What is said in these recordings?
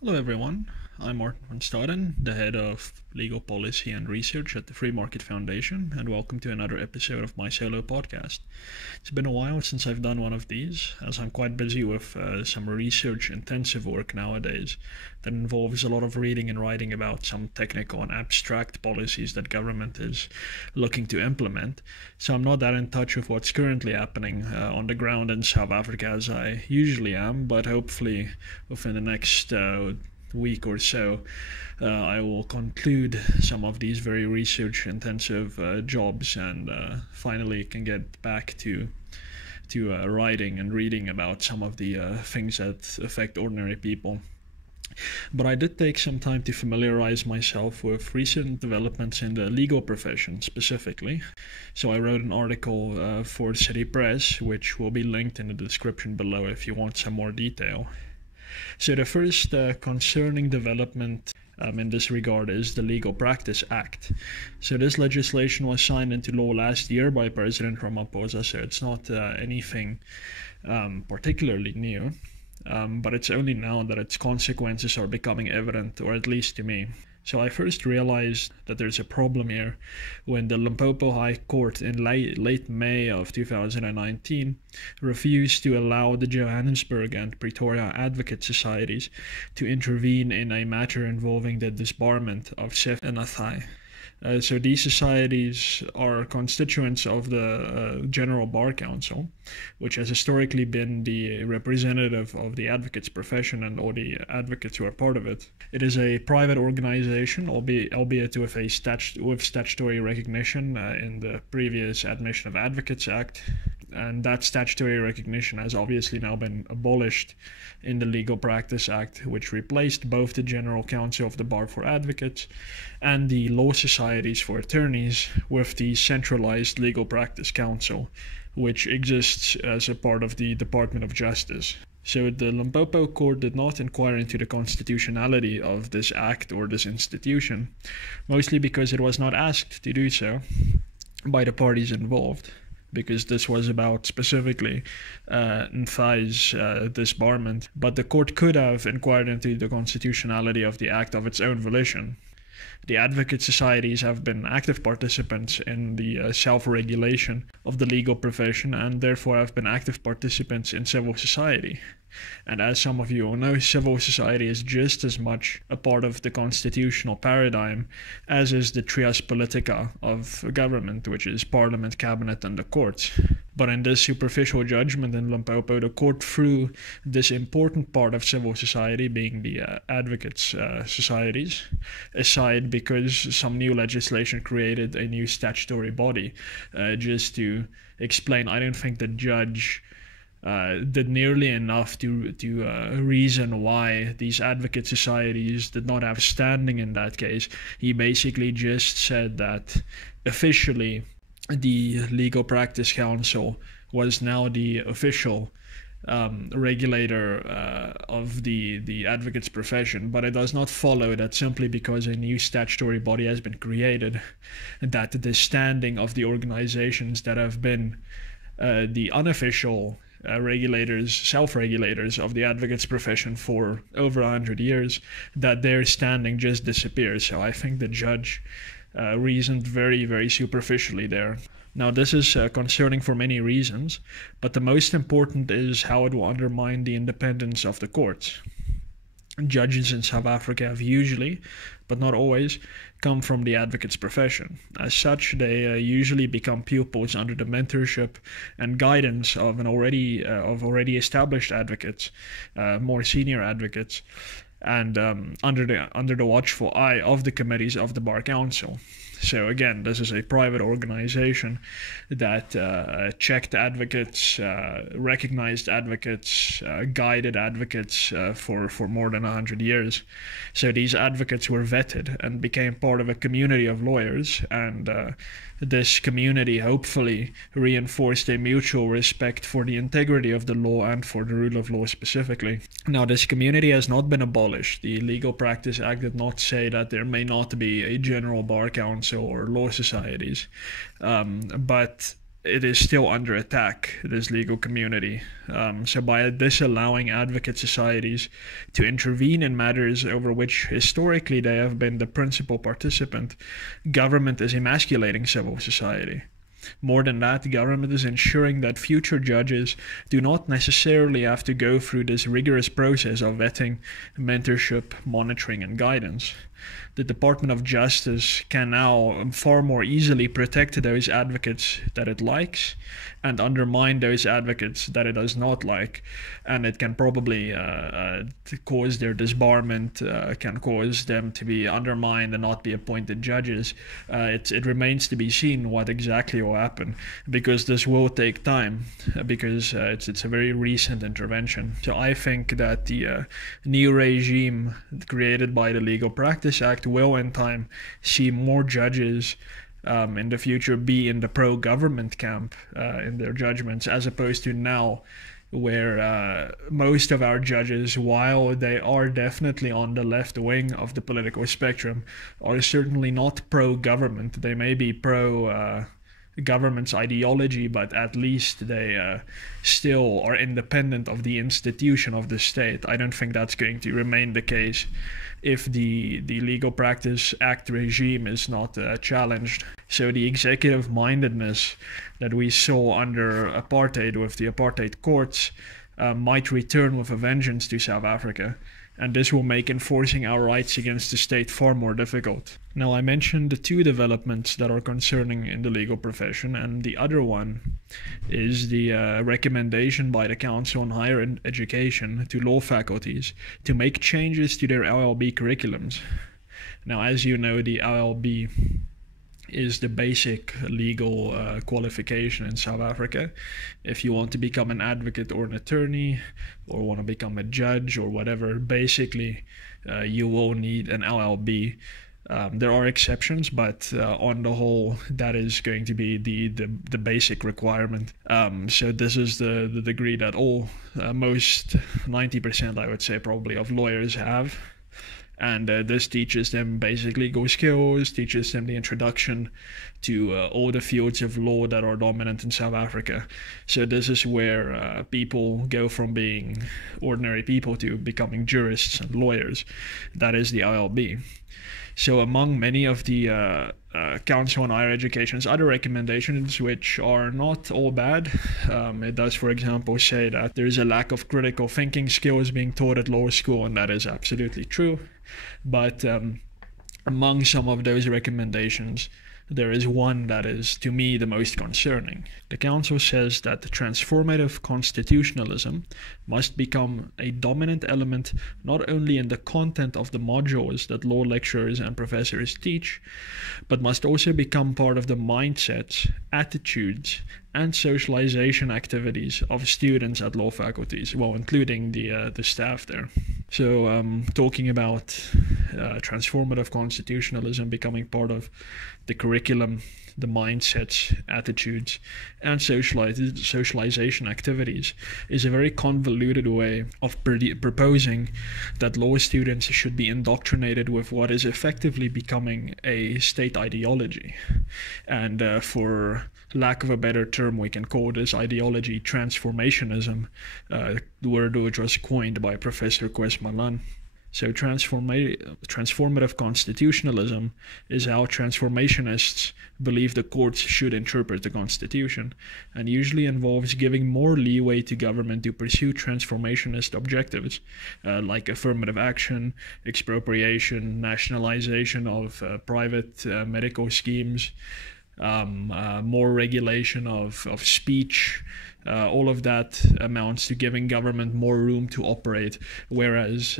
Hello, everyone. I'm Martin von Staden, the head of legal policy and research at the Free Market Foundation, and welcome to another episode of my solo podcast. It's been a while since I've done one of these, as I'm quite busy with some research intensive work nowadays that involves a lot of reading and writing about some technical and abstract policies that government is looking to implement. So I'm not that in touch with what's currently happening on the ground in South Africa as I usually am, but hopefully within the next week or so, I will conclude some of these very research intensive jobs and finally can get back to writing and reading about some of the things that affect ordinary people. But I did take some time to familiarize myself with recent developments in the legal profession specifically. So I wrote an article for City Press, which will be linked in the description below if you want some more detail. So the first concerning development in this regard is the Legal Practice Act. So this legislation was signed into law last year by President Ramaphosa, so it's not anything particularly new. But it's only now that its consequences are becoming evident, or at least to me. So I first realized that there's a problem here when the Limpopo High Court in late May of 2019 refused to allow the Johannesburg and Pretoria Advocate Societies to intervene in a matter involving the disbarment of Sef and Athai. So these societies are constituents of the General Bar Council, which has historically been the representative of the advocates profession and all the advocates who are part of it. It is a private organization, albeit with statutory recognition in the previous Admission of Advocates Act. And that statutory recognition has obviously now been abolished in the Legal Practice Act, which replaced both the General Council of the Bar for Advocates and the Law Societies for Attorneys with the Centralized Legal Practice Council, which exists as a part of the Department of Justice. So the Limpopo Court did not inquire into the constitutionality of this act or this institution, mostly because it was not asked to do so by the parties involved, because this was about specifically Nthai's disbarment. But the court could have inquired into the constitutionality of the act of its own volition. The advocate societies have been active participants in the self-regulation of the legal profession and therefore have been active participants in civil society. And as some of you all know, civil society is just as much a part of the constitutional paradigm as is the trias politica of government, which is parliament, cabinet, and the courts. But in this superficial judgment in Limpopo, the court threw this important part of civil society, being the advocates' societies, aside because some new legislation created a new statutory body. Just to explain, I don't think the judge did nearly enough to reason why these advocate societies did not have standing in that case. He basically just said that officially the Legal Practice Council was now the official regulator of the advocates profession, but it does not follow that simply because a new statutory body has been created, that the standing of the organizations that have been the unofficial regulators, self-regulators of the advocates profession for over 100 years, that their standing just disappears. So I think the judge reasoned very, very superficially there. Now, this is concerning for many reasons, but the most important is how it will undermine the independence of the courts. Judges in South Africa have usually, but not always, come from the advocates profession. As such, they usually become pupils under the mentorship and guidance of already established advocates, more senior advocates, and under the watchful eye of the committees of the Bar Council. So again, this is a private organization that checked advocates, recognized advocates, guided advocates for more than 100 years. So these advocates were vetted and became part of a community of lawyers, and this community hopefully reinforced a mutual respect for the integrity of the law and for the rule of law specifically. Now, this community has not been abolished. The Legal Practice Act did not say that there may not be a general bar council or law societies, but it is still under attack, this legal community. So by disallowing advocate societies to intervene in matters over which historically they have been the principal participant, government is emasculating civil society. More than that, government is ensuring that future judges do not necessarily have to go through this rigorous process of vetting, mentorship, monitoring, and guidance. The Department of Justice can now far more easily protect those advocates that it likes and undermine those advocates that it does not like. And it can probably cause their disbarment, can cause them to be undermined and not be appointed judges. It remains to be seen what exactly will happen, because this will take time, because it's a very recent intervention. So I think that the new regime created by the Legal Practice Act will in time see more judges in the future be in the pro-government camp in their judgments, as opposed to now, where most of our judges, while they are definitely on the left wing of the political spectrum, are certainly not pro-government. They may be pro-government's ideology, but at least they still are independent of the institution of the state. I don't think that's going to remain the case if the Legal Practice Act regime is not challenged. So the executive mindedness that we saw under apartheid with the apartheid courts might return with a vengeance to South Africa, and this will make enforcing our rights against the state far more difficult. Now, I mentioned the two developments that are concerning in the legal profession, and the other one is the recommendation by the Council on Higher Education to law faculties to make changes to their LL.B curriculums. Now, as you know, the LL.B is the basic legal qualification in South Africa. If you want to become an advocate or an attorney, or want to become a judge or whatever, basically you will need an LL.B. There are exceptions, but on the whole, that is going to be the basic requirement. So this is the degree that most 90%, I would say, probably, of lawyers have. And this teaches them basic legal skills, teaches them the introduction to all the fields of law that are dominant in South Africa. So this is where people go from being ordinary people to becoming jurists and lawyers. That is the LL.B. So among many of the Council on Higher Education's other recommendations, which are not all bad, it does, for example, say that there is a lack of critical thinking skills being taught at law school, and that is absolutely true. But among some of those recommendations, there is one that is, to me, the most concerning. The Council says that transformative constitutionalism must become a dominant element not only in the content of the modules that law lecturers and professors teach, but must also become part of the mindsets, attitudes, and socialization activities of students at law faculties, well, including the staff there. So talking about transformative constitutionalism becoming part of the curriculum, the mindsets, attitudes, and socialization activities is a very convoluted way of proposing that law students should be indoctrinated with what is effectively becoming a state ideology. And for lack of a better term, we can call this ideology transformationism, the word which was coined by Professor Kwesmalan. So transformative constitutionalism is how transformationists believe the courts should interpret the Constitution, and usually involves giving more leeway to government to pursue transformationist objectives, like affirmative action, expropriation, nationalization of private medical schemes, more regulation of speech. All of that amounts to giving government more room to operate, whereas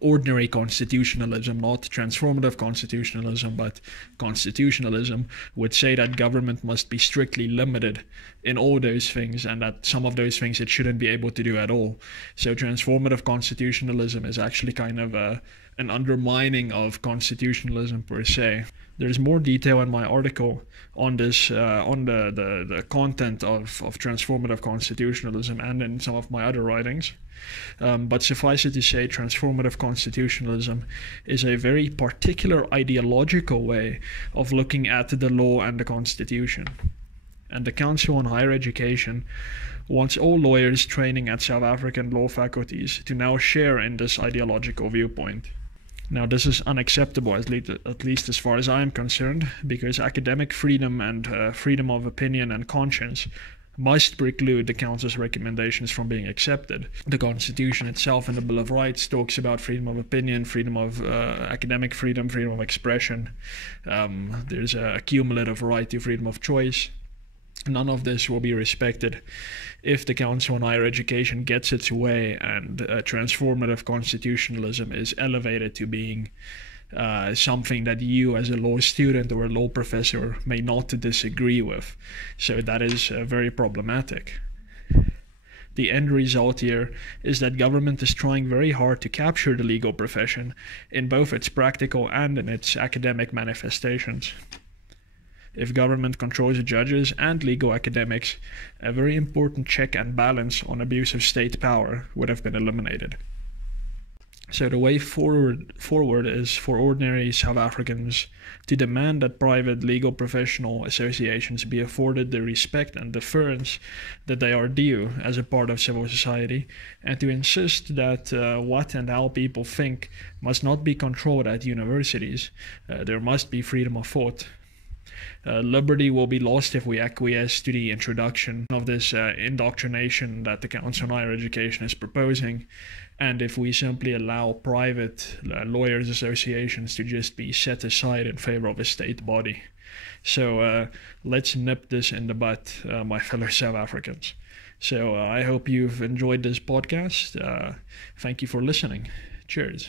ordinary constitutionalism, not transformative constitutionalism, but constitutionalism, would say that government must be strictly limited in all those things, and that some of those things it shouldn't be able to do at all. So transformative constitutionalism is actually kind of an undermining of constitutionalism per se. There's more detail in my article on this, on the content of transformative constitutionalism, and in some of my other writings. But suffice it to say, transformative constitutionalism is a very particular ideological way of looking at the law and the Constitution. And the Council on Higher Education wants all lawyers training at South African law faculties to now share in this ideological viewpoint. Now, this is unacceptable, at least as far as I am concerned, because academic freedom and freedom of opinion and conscience must preclude the Council's recommendations from being accepted. The Constitution itself and the Bill of Rights talks about freedom of opinion, freedom of academic freedom, freedom of expression. There's a cumulative right to freedom of choice. None of this will be respected if the Council on Higher Education gets its way and transformative constitutionalism is elevated to being something that you as a law student or a law professor may not disagree with. So that is very problematic. The end result here is that government is trying very hard to capture the legal profession in both its practical and in its academic manifestations. If government controls the judges and legal academics, a very important check and balance on abuse of state power would have been eliminated. So the way forward is for ordinary South Africans to demand that private legal professional associations be afforded the respect and deference that they are due as a part of civil society, and to insist that what and how people think must not be controlled at universities. There must be freedom of thought. Liberty will be lost if we acquiesce to the introduction of this indoctrination that the Council on Higher Education is proposing, and if we simply allow private lawyers' associations to just be set aside in favor of a state body. So let's nip this in the bud, my fellow South Africans. So I hope you've enjoyed this podcast. Thank you for listening. Cheers.